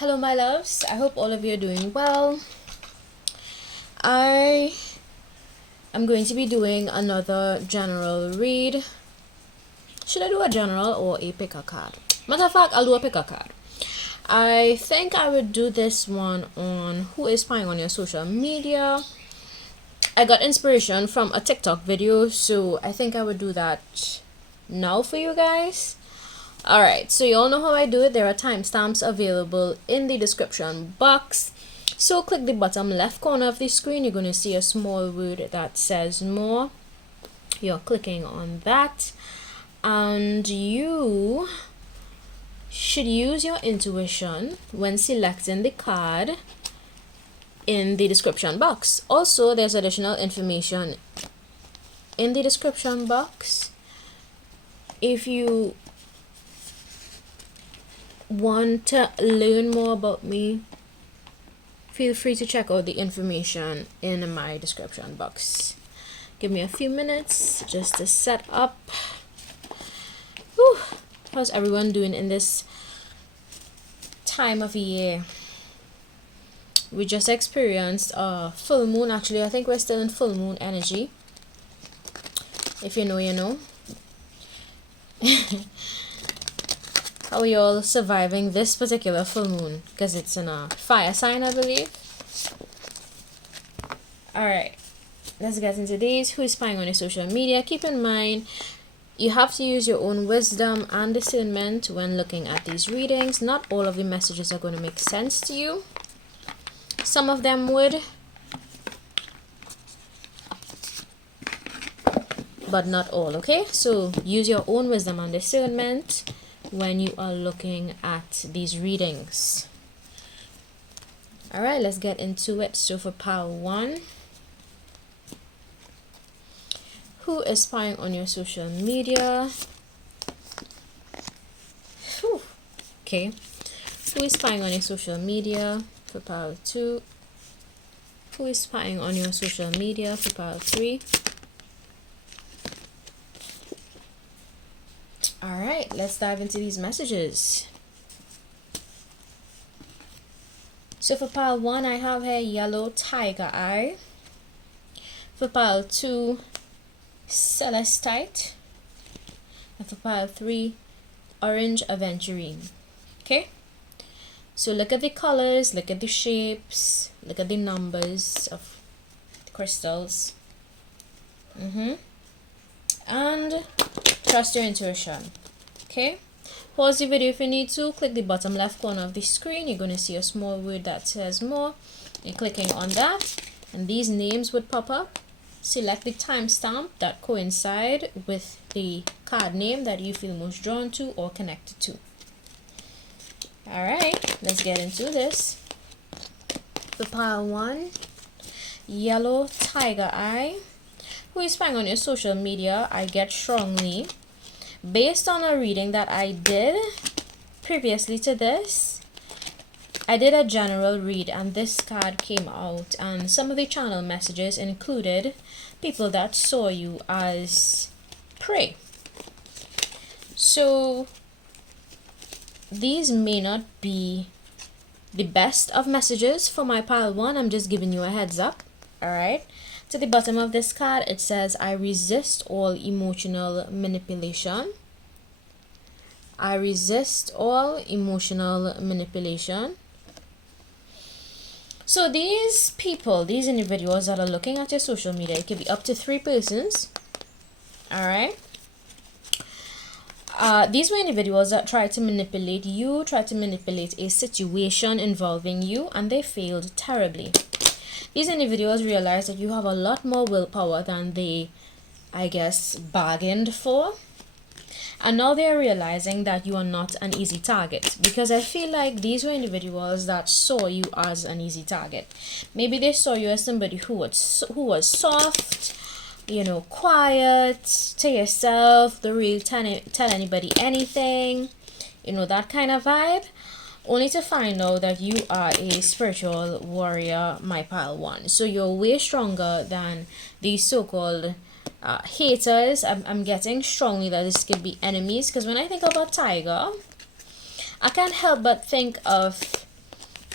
Hello my loves, I hope all of you are doing well. I am going to be doing another general read. Should I do a general or a pick a card? Matter of fact, I'll do a pick a card. I think I would do this one on who is spying on your social media. I got inspiration from a TikTok video, so I think I would do that now for you guys. Alright, so you all know how I do it. There are timestamps available in the description box. So click the bottom left corner of the screen. You're going to see a small word that says more. You're clicking on that. And you should use your intuition when selecting the card in the description box. Also, there's additional information in the description box. If you want to learn more about me, feel free to check out the information in my description box. Give me a few minutes just to set up. Whew. How's everyone doing in this time of year? We just experienced a full moon. Actually, I think we're still in full moon energy. If you know, you know. How are you all surviving this particular full moon? Because it's in a fire sign, I believe. Alright, let's get into these. Who is spying on your social media? Keep in mind, you have to use your own wisdom and discernment when looking at these readings. Not all of the messages are going to make sense to you. Some of them would, but not all, okay? So use your own wisdom and discernment when you are looking at these readings. All right, let's get into it. So for pile 1, who is spying on your social media? Whew. Okay, who is spying on your social media? For pile 2, who is spying on your social media? For pile 3. Alright, let's dive into these messages. So for pile 1, I have here yellow tiger eye. For pile 2, Celestite. And for pile 3, orange Aventurine. Okay? So look at the colors, look at the shapes, look at the numbers of the crystals. And trust your intuition. Okay, pause the video if you need to. Click the bottom left corner of the screen. You're going to see a small word that says more. You're clicking on that and these names would pop up. Select the timestamp that coincide with the card name that you feel most drawn to or connected to. Alright, let's get into this. For pile 1, yellow tiger eye. Who is spying on your social media? I get strongly, based on a reading that I did previously to this, I did a general read and this card came out, and some of the channel messages included people that saw you as prey. So these may not be the best of messages for my pile 1. I'm just giving you a heads up. Alright, to the bottom of this card it says, I resist all emotional manipulation. I resist all emotional manipulation. So these people, these individuals that are looking at your social media, it could be up to 3 persons. Alright, these were individuals that tried to manipulate you, tried to manipulate a situation involving you, and they failed terribly. These individuals realize that you have a lot more willpower than they, I guess, bargained for. And now they're realizing that you are not an easy target. Because I feel like these were individuals that saw you as an easy target. Maybe they saw you as somebody who was soft, you know, quiet, to yourself, don't really tell anybody anything, you know, that kind of vibe. Only to find out that you are a spiritual warrior, my pile 1. So you're way stronger than these so-called haters. I'm getting strongly that this could be enemies, because when I think about tiger, I can't help but think of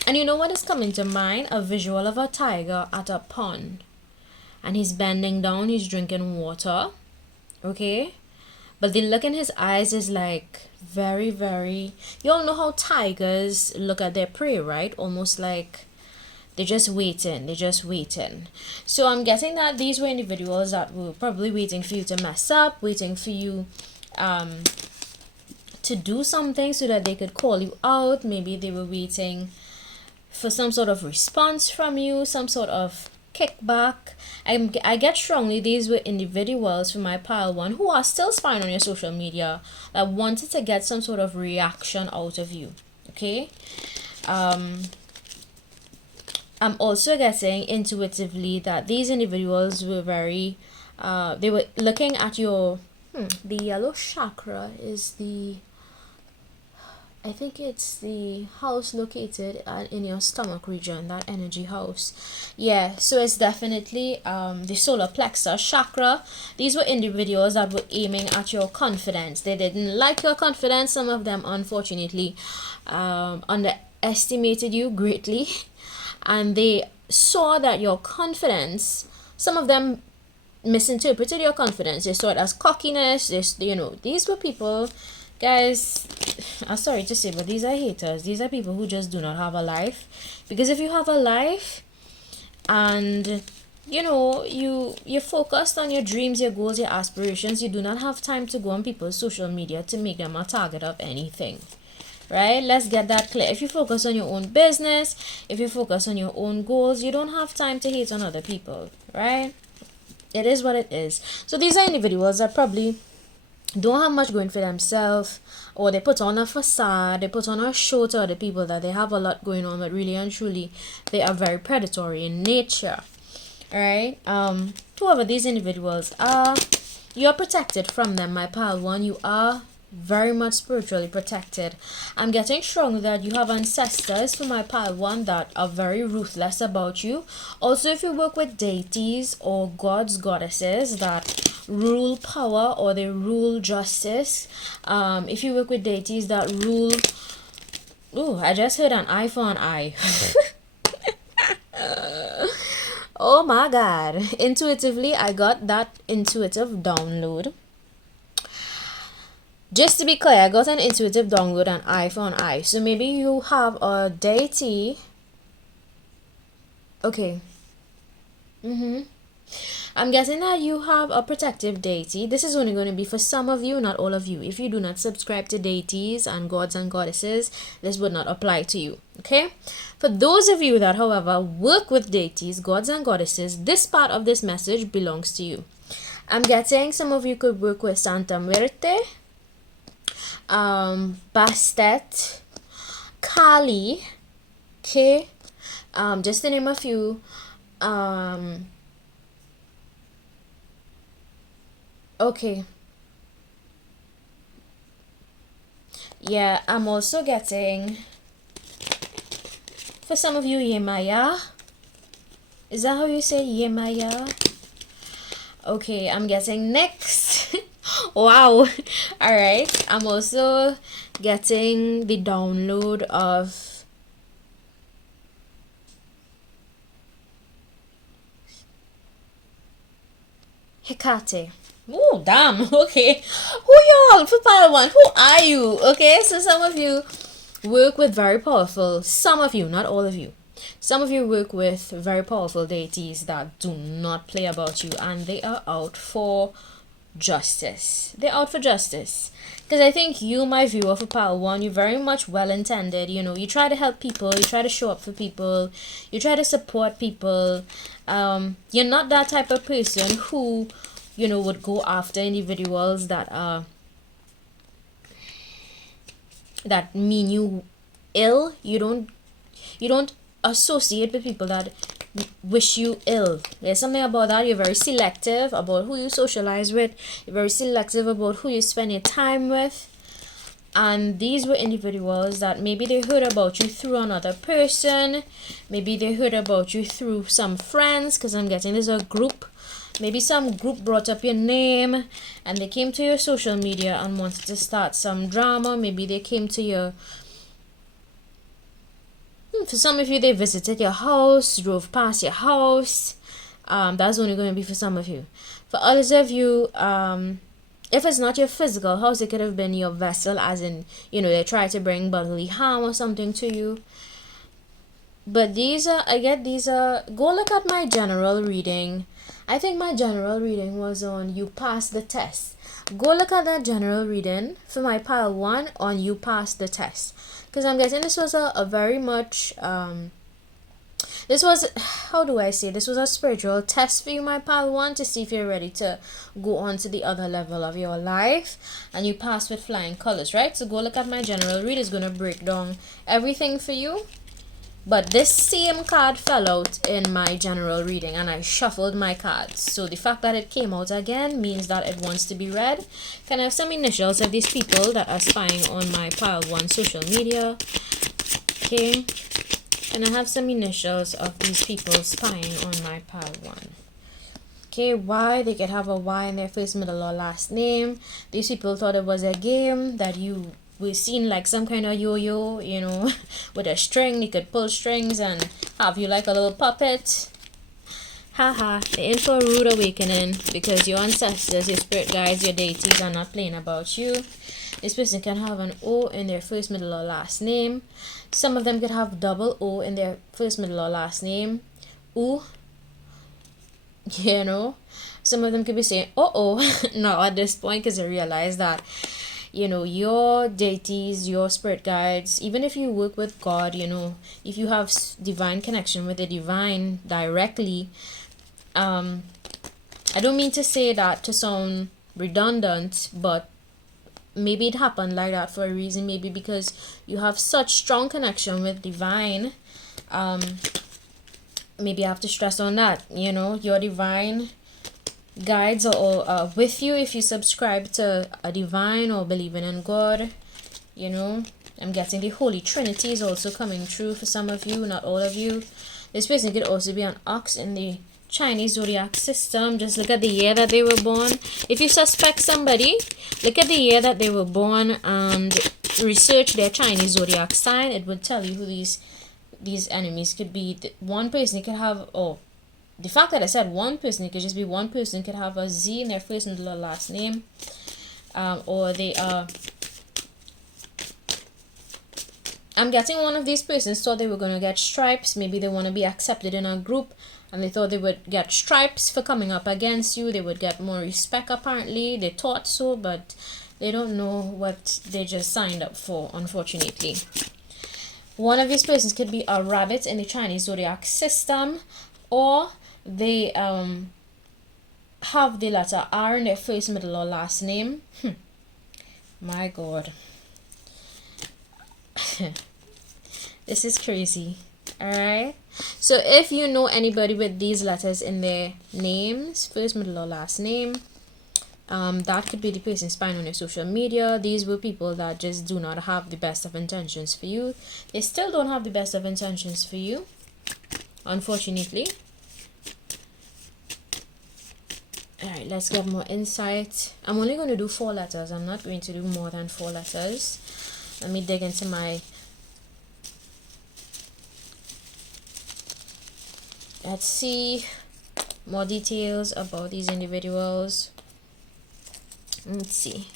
And you know what is coming to mind? A visual of a tiger at a pond. And he's bending down, he's drinking water. Okay? But the look in his eyes is like very, very... You all know how tigers look at their prey, right? Almost like they're just waiting. They're just waiting. So I'm guessing that these were individuals that were probably waiting for you to mess up, waiting for you to do something so that they could call you out. Maybe they were waiting for some sort of response from you, some sort of kickback. I get strongly these were individuals from my pile one who are still spying on your social media that wanted to get some sort of reaction out of you. Okay. I'm also getting intuitively that these individuals were very they were looking at your the yellow chakra is the, I think it's the house located in your stomach region, that energy house. Yeah, so it's definitely the solar plexus chakra. These were individuals that were aiming at your confidence. They didn't like your confidence. Some of them, unfortunately, underestimated you greatly. And they saw that your confidence, some of them misinterpreted your confidence. They saw it as cockiness. These were people... Guys, I'm sorry to say, but these are haters. These are people who just do not have a life. Because if you have a life and you're focused on your dreams, your goals, your aspirations, you do not have time to go on people's social media to make them a target of anything. Right? Let's get that clear. If you focus on your own business, if you focus on your own goals, you don't have time to hate on other people. Right? It is what it is. So these are individuals that probably don't have much going for themselves, or they put on a facade, they put on a show to other people that they have a lot going on, but really and truly they are very predatory in nature. All right. Whoever these individuals are, you are protected from them, my pal one. You are very much spiritually protected. I'm getting strong that you have ancestors for my pile one that are very ruthless about you. Also, if you work with deities or gods, goddesses that rule power or they rule justice, if you work with deities that rule... Oh, I just heard an eye for an eye. Oh my god. Intuitively, I got that intuitive download. Just to be clear, I got an intuitive download, an eye for an eye. So maybe you have a deity. Okay. I'm guessing that you have a protective deity. This is only going to be for some of you, not all of you. If you do not subscribe to deities and gods and goddesses, this would not apply to you. Okay? For those of you that, however, work with deities, gods and goddesses, this part of this message belongs to you. I'm getting some of you could work with Santa Muerte, Bastet, Kali, okay, just to name a few. Okay, yeah, I'm also getting, for some of you, me.I. Is that how you say me.I? Okay, I'm getting next. Wow. All right, I'm also getting the download of Hecate. Oh, damn. Okay, who y'all for pile one? Who are you? Okay, so some of you work with very powerful, some of you, not all of you, some of you work with very powerful deities that do not play about you, and they are out for justice. They're out for justice. Because I think you, my viewer for pile one, you're very much well intended. You try to help people, you try to show up for people, you try to support people. You're not that type of person who would go after individuals that mean you ill. You don't associate with people that wish you ill. There's something about that. You're very selective about who you socialize with. You're very selective about who you spend your time with. And these were individuals that maybe they heard about you through another person. Maybe they heard about you through some friends, because I'm getting there's a group. Maybe some group brought up your name and they came to your social media and wanted to start some drama. Maybe they came to your For some of you, they visited your house, drove past your house. That's only going to be for some of you. For others of you, if it's not your physical house, it could have been your vessel, as in, they try to bring bodily harm or something to you. But go look at my general reading. I think my general reading was on you passed the test. Go look at that general reading for my pile 1 on you passed the test. Because I'm guessing this was a very much, this was a spiritual test for you, my pile 1, to see if you're ready to go on to the other level of your life. And you passed with flying colors, right? So go look at my general read. It's going to break down everything for you. But this same card fell out in my general reading and I shuffled my cards. So the fact that it came out again means that it wants to be read. Can I have some initials of these people that are spying on my pile 1 social media? Okay. Can I have some initials of these people spying on my pile 1? Okay, Y. They could have a Y in their first, middle, or last name. These people thought it was a game that you we've seen, like some kind of yo-yo, with a string. You could pull strings and have you like a little puppet. Haha, they're in for a rude awakening because your ancestors, your spirit guides, your deities are not playing about you. This person can have an O in their first, middle, or last name. Some of them could have double O in their first, middle, or last name. Ooh. Some of them could be saying, uh-oh, now at this point, because they realize that your deities, your spirit guides, even if you work with God, if you have divine connection with the divine directly, I don't mean to say that to sound redundant, but maybe it happened like that for a reason. Maybe because you have such strong connection with divine, maybe I have to stress on that, your divine guides are with you if you subscribe to a divine or believing in God. I'm getting the Holy Trinity is also coming true for some of you, not all of you. This person could also be an ox in the Chinese zodiac system. Just look at the year that they were born. If you suspect somebody, look at the year that they were born and research their Chinese zodiac sign. It would tell you who these enemies could be. One person could have, the fact that I said one person, it could just be one person could have a Z in their first, middle, or last name. Or they are... I'm getting one of these persons thought they were going to get stripes. Maybe they want to be accepted in a group and they thought they would get stripes for coming up against you. They would get more respect apparently. They thought so, but they don't know what they just signed up for, unfortunately. One of these persons could be a rabbit in the Chinese zodiac system, or they have the letter R in their first, middle, or last name. My God. This is crazy. Alright. So if you know anybody with these letters in their names, first, middle, or last name, that could be the person spying on your social media. These were people that just do not have the best of intentions for you. They still don't have the best of intentions for you, unfortunately. Alright, let's get more insight. I'm only going to do 4 letters. I'm not going to do more than 4 letters. Let me dig into my... Let's see more details about these individuals. Let's see.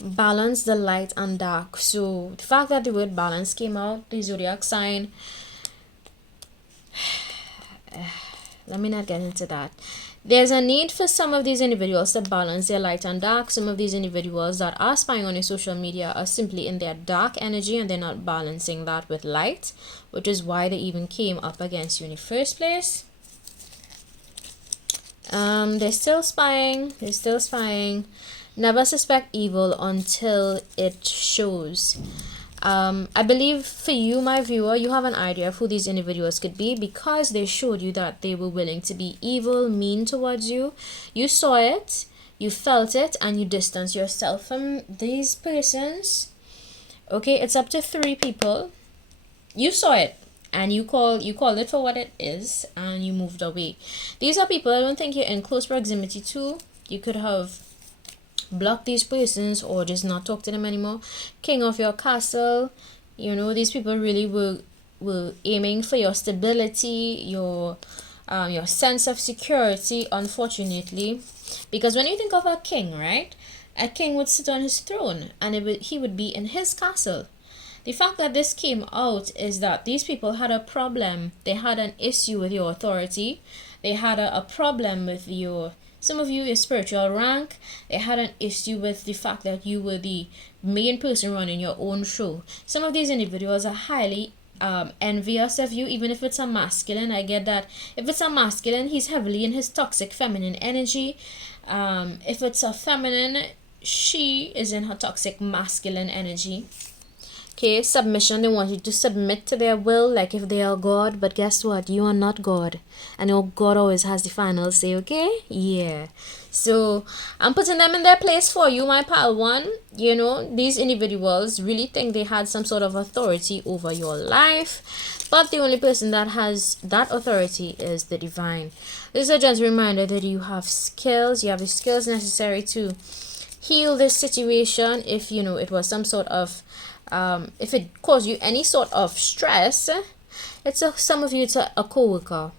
Balance the light and dark. So the fact that the word balance came out, the zodiac sign, let me not get into that. There's a need for some of these individuals to balance their light and dark. Some of these individuals that are spying on your social media are simply in their dark energy and they're not balancing that with light, which is why they even came up against you in the first place. They're still spying. They're still spying. Never suspect evil until it shows. I believe for you, my viewer, you have an idea of who these individuals could be because they showed you that they were willing to be evil, mean towards you. You saw it, you felt it, and you distanced yourself from these persons. Okay, it's up to 3 people. You saw it and you called it for what it is and you moved away. These are people I don't think you're in close proximity to. You could have block these persons or just not talk to them anymore. King of your castle, You know, these people really were aiming for your stability, your sense of security, unfortunately. Because when you think of a king, right? A king would sit on his throne and he would be in his castle. The fact that this came out is that these people had a problem. They had an issue with your authority. They had a problem with some of you, your spiritual rank. They had an issue with the fact that you were the main person running your own show. Some of these individuals are highly envious of you, even if it's a masculine. I get that. If it's a masculine, he's heavily in his toxic feminine energy. If it's a feminine, she is in her toxic masculine energy. Okay, submission. They want you to submit to their will, like if they are God. But guess what? You are not God. And your God always has the final say, okay? Yeah. So, I'm putting them in their place for you, my pal one. You know, these individuals really think they had some sort of authority over your life. But the only person that has that authority is the divine. This is a gentle reminder that you have skills. You have the skills necessary to heal this situation. If, you know, it was some sort of if it caused you any sort of stress, some of you, it's a co-worker,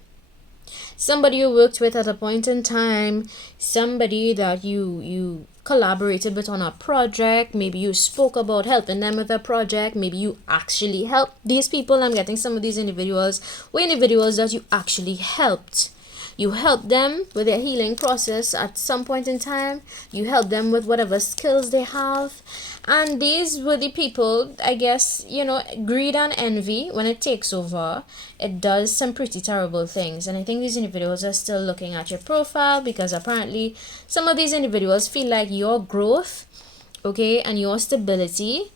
somebody you worked with at a point in time, somebody that you collaborated with on a project. Maybe you spoke about helping them with a project. Maybe you actually helped these people. I'm getting some of these individuals were individuals that you actually helped. You help them with their healing process at some point in time. You help them with whatever skills they have. And these were the people, I guess, you know, greed and envy, when it takes over, it does some pretty terrible things. And I think these individuals are still looking at your profile because apparently some of these individuals feel like your growth, okay, and your stability,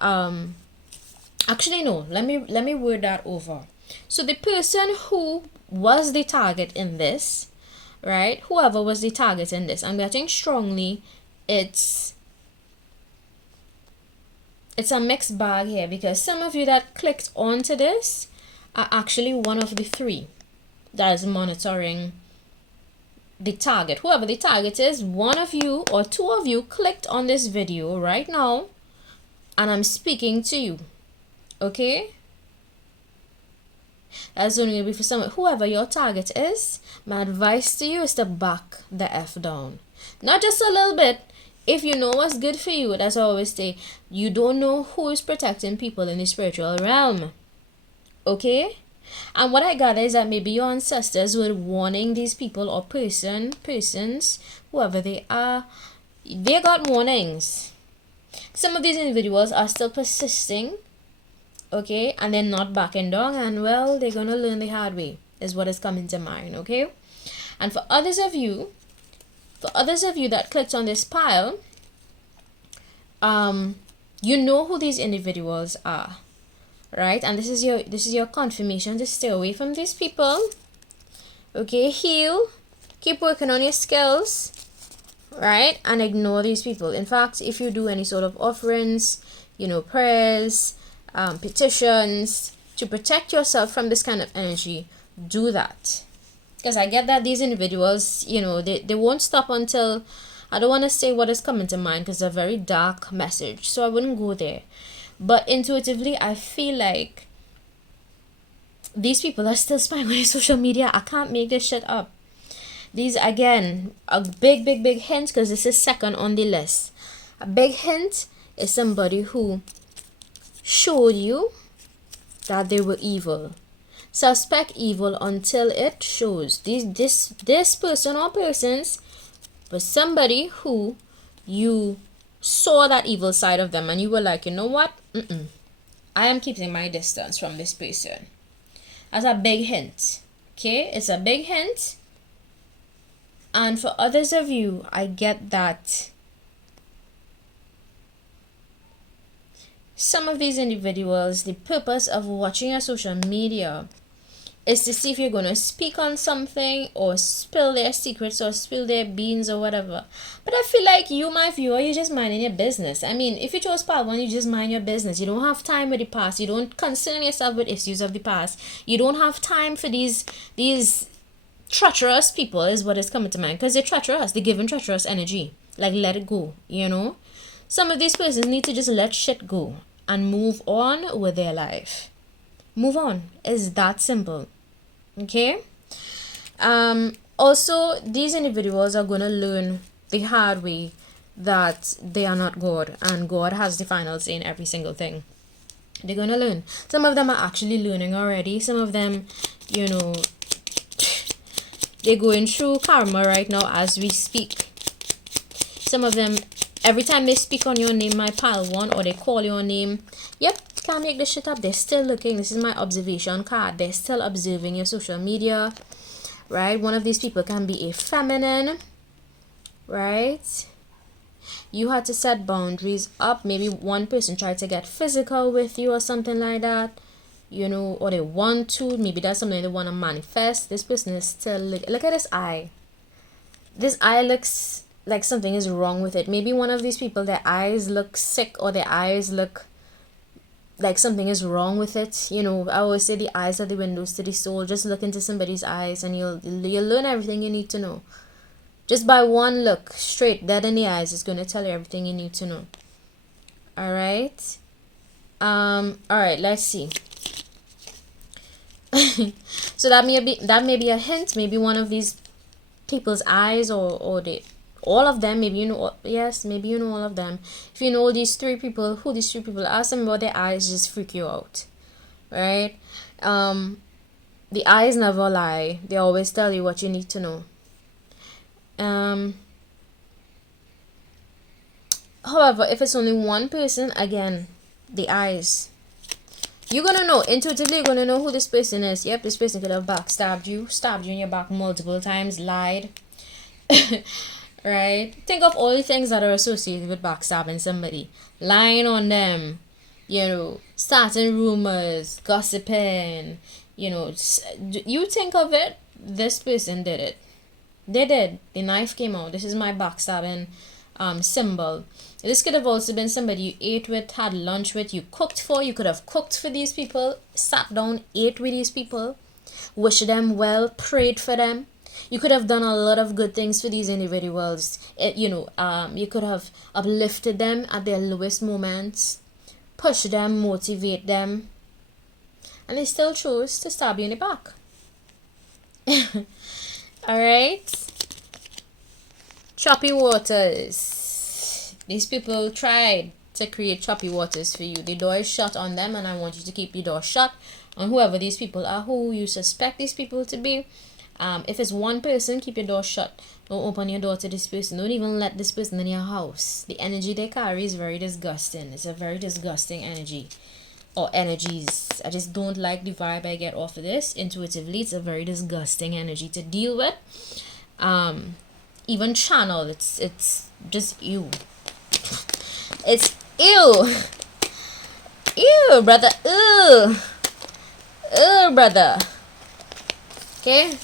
actually no, let me word that over. So the person who was the target in this, right, whoever was the target in this, I'm getting strongly it's a mixed bag here, because some of you that clicked onto this are actually one of the three that is monitoring the target. Whoever the target is, one of you or two of you clicked on this video right now, and I'm speaking to you, okay? That's only going to be for someone. Whoever your target is, my advice to you is to back the F down. Not just a little bit. If you know what's good for you, that's what I always say. You don't know who is protecting people in the spiritual realm. Okay? And what I got is that maybe your ancestors were warning these people or persons, whoever they are, they got warnings. Some of these individuals are still persisting, okay, and they're not backing down, and well, they're gonna learn the hard way, is what is coming to mind, okay? And for others of you that clicked on this pile, you know who these individuals are, right? And this is your confirmation to stay away from these people, okay? Heal, keep working on your skills, right? And ignore these people. In fact, if you do any sort of offerings, you know, prayers, petitions to protect yourself from this kind of energy, do that. Because I get that these individuals, you know, they won't stop until, I don't want to say what is coming to mind because it's a very dark message, so I wouldn't go there. But intuitively, I feel like these people are still spying on your social media. I can't make this shit up. These, again, a big hint, because this is second on the list. A big hint is somebody who showed you that they were evil. Suspect evil until it shows. This person or persons was somebody who you saw that evil side of them and you were like, you know what? I am keeping my distance from this person. That's a big hint. Okay? It's a big hint. And for others of you, I get that some of these individuals, the purpose of watching your social media is to see if you're going to speak on something or spill their secrets or spill their beans or whatever. But I feel like you, my viewer, you're just minding your business. I mean, if you chose part one, you just mind your business. You don't have time with the past. You don't concern yourself with issues of the past. You don't have time for these treacherous people is what is coming to mind. Because they're treacherous. They're giving treacherous energy. Like, let it go, you know? Some of these persons need to just let shit go. and move on with their life. Move on. It's that simple. Okay? Also, these individuals are going to learn the hard way that they are not God, and God has the final say in every single thing. They're going to learn. Some of them are actually learning already. Some of them, you know, they're going through karma right now as we speak. Some of them, every time they speak on your name, my pile one, or they call your name, yep, can't make this shit up. They're still looking. This is my observation card. They're still observing your social media, right? One of these people can be a feminine, right? You had to set boundaries up. Maybe one person tried to get physical with you or something like that, you know, or they want to. Maybe that's something they want to manifest. This person is still, look at this eye. This eye looks like something is wrong with it. Maybe one of these people, their eyes look sick, or their eyes look like something is wrong with it. You know, I always say the eyes are the windows to the soul. Just look into somebody's eyes and you'll learn everything you need to know. Just by one look, straight, dead in the eyes, is going to tell you everything you need to know. Alright? Alright, let's see. So that may be a hint. Maybe one of these people's eyes, or all of them, maybe you know, yes, maybe you know all of them. If you know these three people, who these three people are, some about their eyes just freak you out. Right? The eyes never lie. They always tell you what you need to know. However, if it's only one person, again, the eyes, you're gonna know intuitively. You're gonna know who this person is. Yep, this person could have backstabbed you, stabbed you in your back multiple times, lied. Right? Think of all the things that are associated with backstabbing somebody, lying on them, you know, starting rumors, gossiping. You know, you think of it. This person did it. They did. The knife came out. This is my backstabbing symbol. This could have also been somebody you ate with, had lunch with, you cooked for. You could have cooked for these people, sat down, ate with these people, wished them well, prayed for them. You could have done a lot of good things for these individuals. You could have uplifted them at their lowest moments, pushed them, motivate them, and they still chose to stab you in the back. Alright? Choppy waters. These people tried to create choppy waters for you. The door is shut on them, and I want you to keep the door shut on whoever these people are, who you suspect these people to be. If it's one person, keep your door shut. Don't open your door to this person. Don't even let this person in your house. The energy they carry is very disgusting. It's a very disgusting energy. Or energies. I just don't like the vibe I get off of this. Intuitively, it's a very disgusting energy to deal with. Even channel, it's just ew. It's ew. Ew, brother. Ew. Ew, brother. Okay?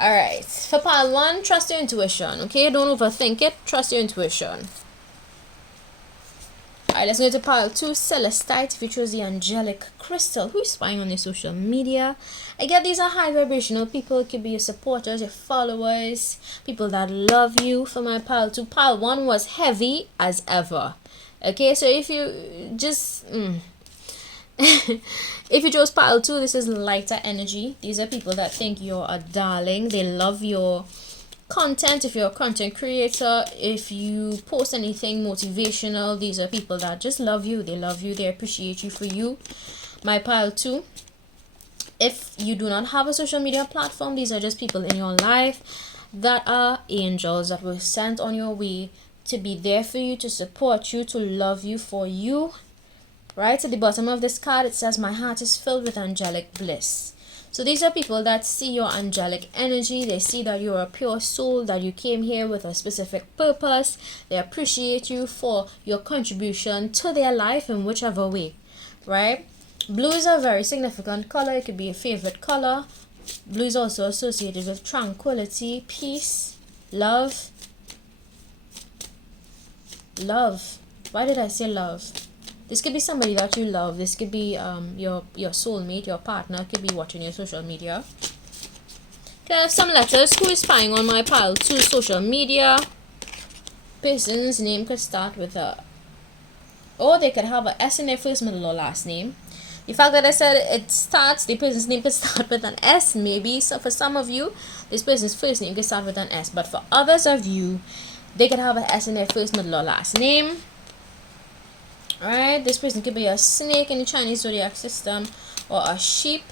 Alright. For part 1, trust your intuition. Okay? Don't overthink it. Trust your intuition. Alright, let's go to pile 2, Celestite. If you chose the angelic crystal, who is spying on your social media? Again, these are high vibrational people. It could be your supporters, your followers, people that love you. For my pile 2, pile 1 was heavy as ever. Okay, so if you just if you chose pile 2, this is lighter energy. These are people that think you're a darling. They love your content. If you're a content creator, if you post anything motivational, these are people that just love you. They love you. They appreciate you for you. My pile 2, if you do not have a social media platform, these are just people in your life that are angels that were sent on your way to be there for you, to support you, to love you for you. Right at the bottom of this card, it says, my heart is filled with angelic bliss. So these are people that see your angelic energy. They see that you're a pure soul, that you came here with a specific purpose. They appreciate you for your contribution to their life in whichever way, right? Blue is a very significant color. It could be a favorite color. Blue is also associated with tranquility, peace, love. Love. Why did I say love? This could be somebody that you love. This could be your soulmate, your partner. Could be watching your social media. Can I have some letters? Who is spying on my pile 2 social media? Person's name could start with a or they could have a S in their first, middle, or last name. The fact that I said the person's name could start with an S, maybe so for some of you, this person's first name could start with an S, but for others of you, they could have an S in their first, middle, or last name. Alright, this person could be a snake in the Chinese zodiac system, or a sheep.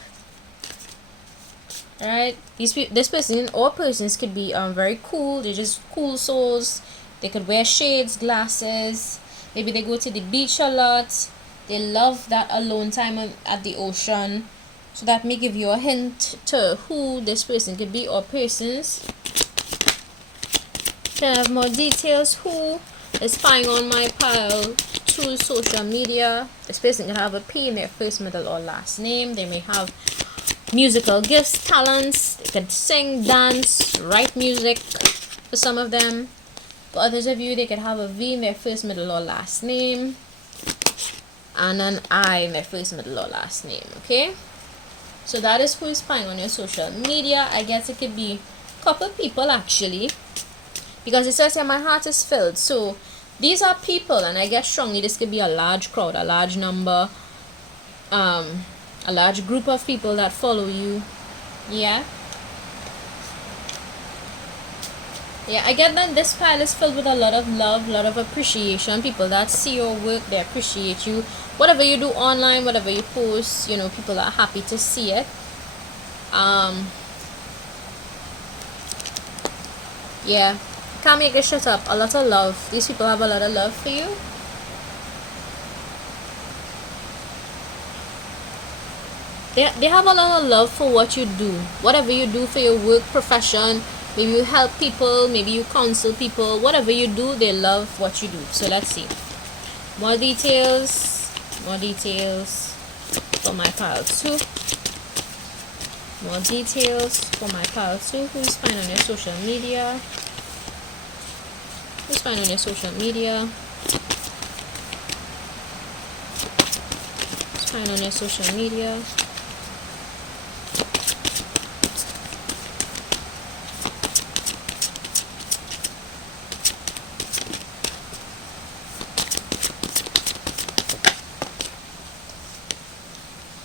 Alright, this person or persons could be very cool. They're just cool souls. They could wear shades, glasses. Maybe they go to the beach a lot. They love that alone time at the ocean. So that may give you a hint to who this person could be, or persons. Can I have more details? Who is spying on my pile through social media? This person can have a P in their first, middle, or last name. They may have musical gifts, talents. They could sing, dance, write music for some of them. For others of you, they could have a V in their first, middle, or last name, and an I in their first, middle, or last name. Okay, so that is who is spying on your social media. I guess it could be a couple people actually, because it says here my heart is filled. So these are people, and I guess strongly this could be a large crowd, a large number, a large group of people that follow you. Yeah, I get that this pile is filled with a lot of love, a lot of appreciation. People that see your work, they appreciate you. Whatever you do online, whatever you post, you know, people are happy to see it. Yeah, can't make this shut up. A lot of love. These people have a lot of love for you. They have a lot of love for what you do. Whatever you do for your work, profession, maybe you help people, maybe you counsel people. Whatever you do, they love what you do. So let's see. More details for my pile 2. More details for my pile 2. Who's spying on your social media? Who's spying on your social media? Spying on your social media.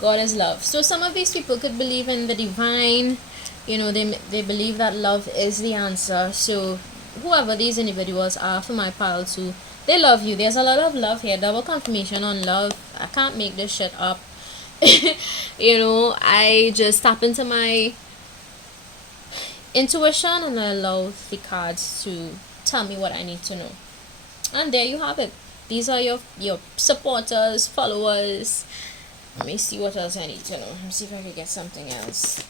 God is love. So some of these people could believe in the divine, you know, they believe that love is the answer. So whoever these individuals are for my pile 2, they love you. There's a lot of love here. Double confirmation on love. I can't make this shit up. You know, I just tap into my intuition and I allow the cards to tell me what I need to know. And there you have it. These are your supporters, followers. Let me see what else I need to know. Let me see if I can get something else.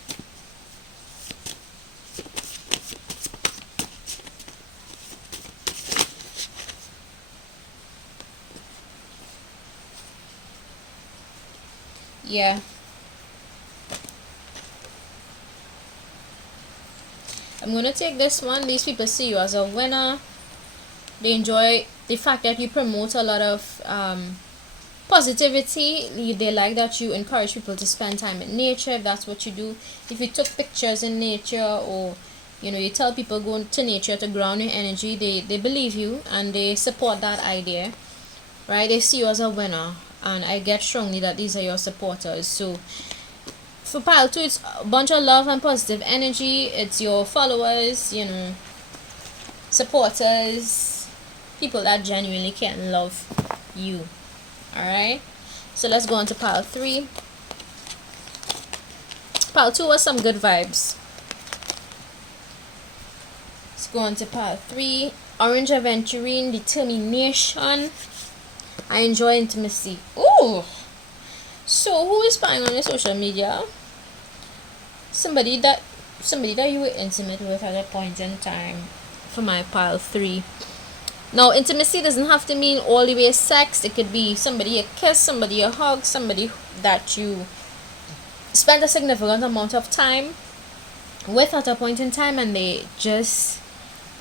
Yeah. I'm going to take this one. These people see you as a winner. They enjoy the fact that you promote a lot of positivity. They like that you encourage people to spend time in nature, if that's what you do. If you took pictures in nature, or you know, you tell people go to nature to ground your energy, they believe you and they support that idea, right? They see you as a winner, and I get strongly that these are your supporters. So for pile 2, it's a bunch of love and positive energy. It's your followers, you know, supporters, people that genuinely can love you. Alright, so let's go on to pile 3. Pile 2 was some good vibes. Let's go on to pile 3. Orange Aventurine, determination. I enjoy intimacy. Ooh! So who is spying on your social media? Somebody that you were intimate with at a point in time for my pile 3. Now, intimacy doesn't have to mean all the way sex. It could be somebody you kiss, somebody you hug, somebody that you spend a significant amount of time with at a point in time, and they just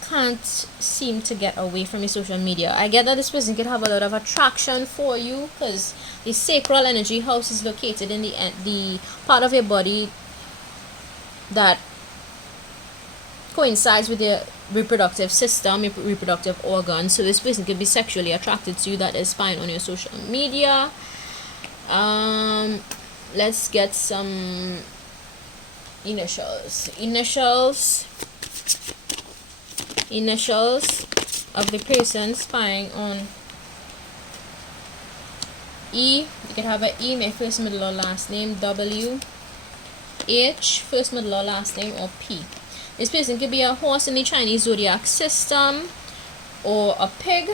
can't seem to get away from your social media. I get that this person could have a lot of attraction for you because the sacral energy house is located in the part of your body that coincides with their reproductive system, reproductive organs. So this person could be sexually attracted to you. That is fine on your social media. Let's get some initials of the person spying on. E, you could have an E, my first, middle, or last name. W, H, first, middle, or last name, or P. This person could be a horse in the Chinese zodiac system, or a pig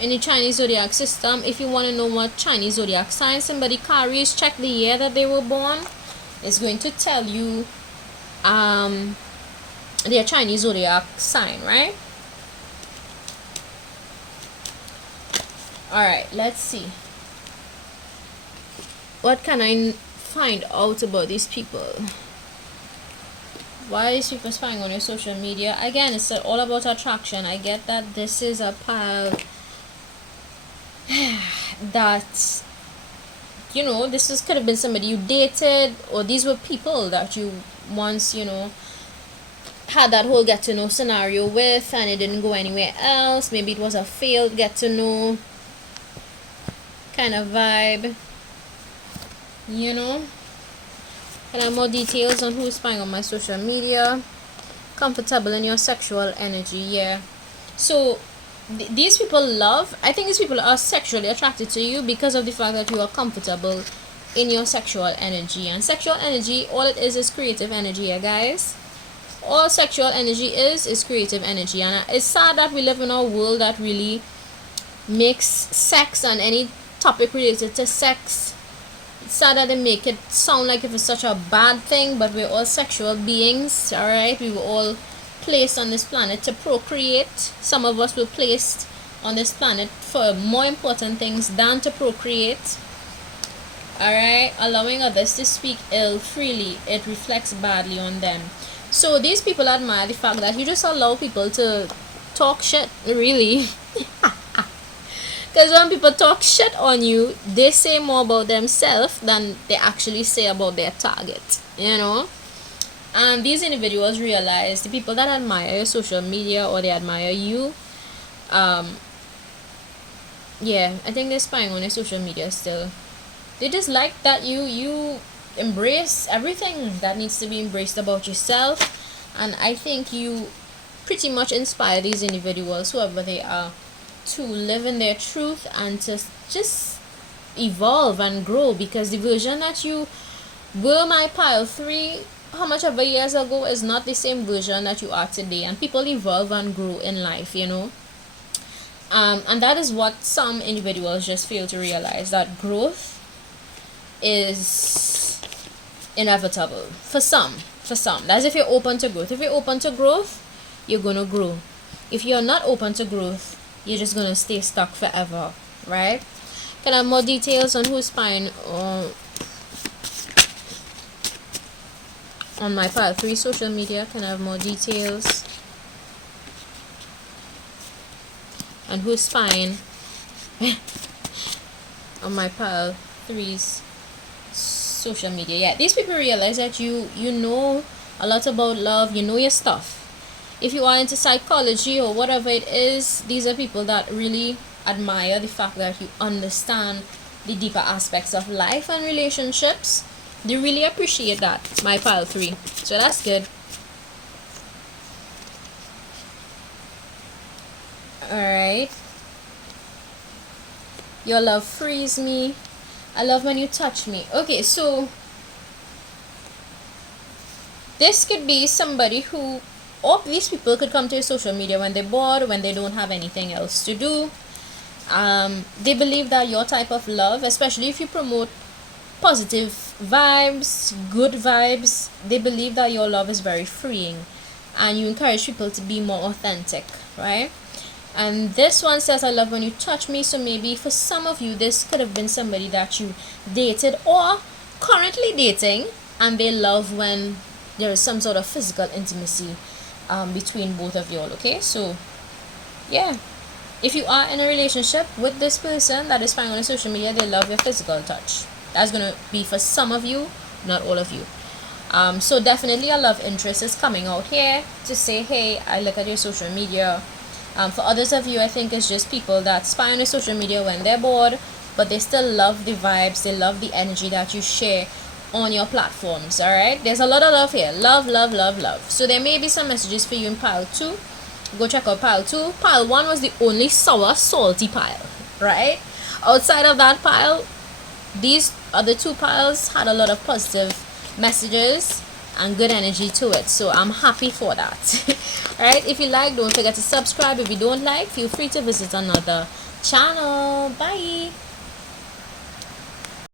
in the Chinese zodiac system. If you want to know what Chinese zodiac sign somebody carries, check the year that they were born. It's going to tell you their Chinese zodiac sign, right? Alright, let's see. What can I find out about these people? Why is people spying on your social media? Again, it's all about attraction. I get that this is a pile that, you know, could have been somebody you dated, or these were people that you once, you know, had that whole get to know scenario with, and it didn't go anywhere else. Maybe it was a failed get to know kind of vibe, you know. Can I have more details on who's spying on my social media? Comfortable in your sexual energy, yeah. So these people I think these people are sexually attracted to you because of the fact that you are comfortable in your sexual energy. And sexual energy, all it is creative energy, yeah, guys. All sexual energy is creative energy. And it's sad that we live in a world that really makes sex and any topic related to sex, it's sad that they make it sound like if it's such a bad thing, but we're all sexual beings, alright? We were all placed on this planet to procreate. Some of us were placed on this planet for more important things than to procreate, alright? Allowing others to speak ill freely, it reflects badly on them. So these people admire the fact that you just allow people to talk shit, really. Because when people talk shit on you, they say more about themselves than they actually say about their target, you know. And these individuals realize, the people that admire your social media or they admire you, yeah, I think they're spying on your social media still. They just like that you embrace everything that needs to be embraced about yourself. And I think you pretty much inspire these individuals, whoever they are, to live in their truth and to just evolve and grow, because the version that you were, my pile 3, how much ever years ago, is not the same version that you are today. And people evolve and grow in life, you know. And that is what some individuals just fail to realize, that growth is inevitable for some. That's if you're open to growth. If you're open to growth, you're gonna grow. If you're not open to growth, you're just gonna stay stuck forever, right? Can I have more details on who's spying on my pile 3 social media? Can I have more details on who's spying on my pile 3's social media? Yeah, these people realize that you know a lot about love, you know your stuff. If you are into psychology or whatever it is, these are people that really admire the fact that you understand the deeper aspects of life and relationships. They really appreciate that, my pile 3. So that's good. Alright. Your love frees me. I love when you touch me. Okay, so this could be somebody who, or these people could come to your social media when they're bored, when they don't have anything else to do. They believe that your type of love, especially if you promote positive vibes, good vibes, they believe that your love is very freeing and you encourage people to be more authentic, right? And this one says, I love when you touch me. So maybe for some of you, this could have been somebody that you dated or currently dating, and they love when there is some sort of physical intimacy between both of you all. Okay, so yeah, if you are in a relationship with this person that is spying on social media, they love your physical touch. That's gonna be for some of you, not all of you. So definitely a love interest is coming out here to say, hey, I look at your social media. For others of you, I think it's just people that spy on your social media when they're bored, but they still love the vibes, they love the energy that you share on your platforms. All right, there's a lot of love here. Love, love, love, love. So there may be some messages for you in pile 2. Go check out pile 2. Pile 1 was the only sour, salty pile, right? Outside of that pile, these other 2 piles had a lot of positive messages and good energy to it, so I'm happy for that. All right, if you like, don't forget to subscribe. If you don't like, feel free to visit another channel. Bye.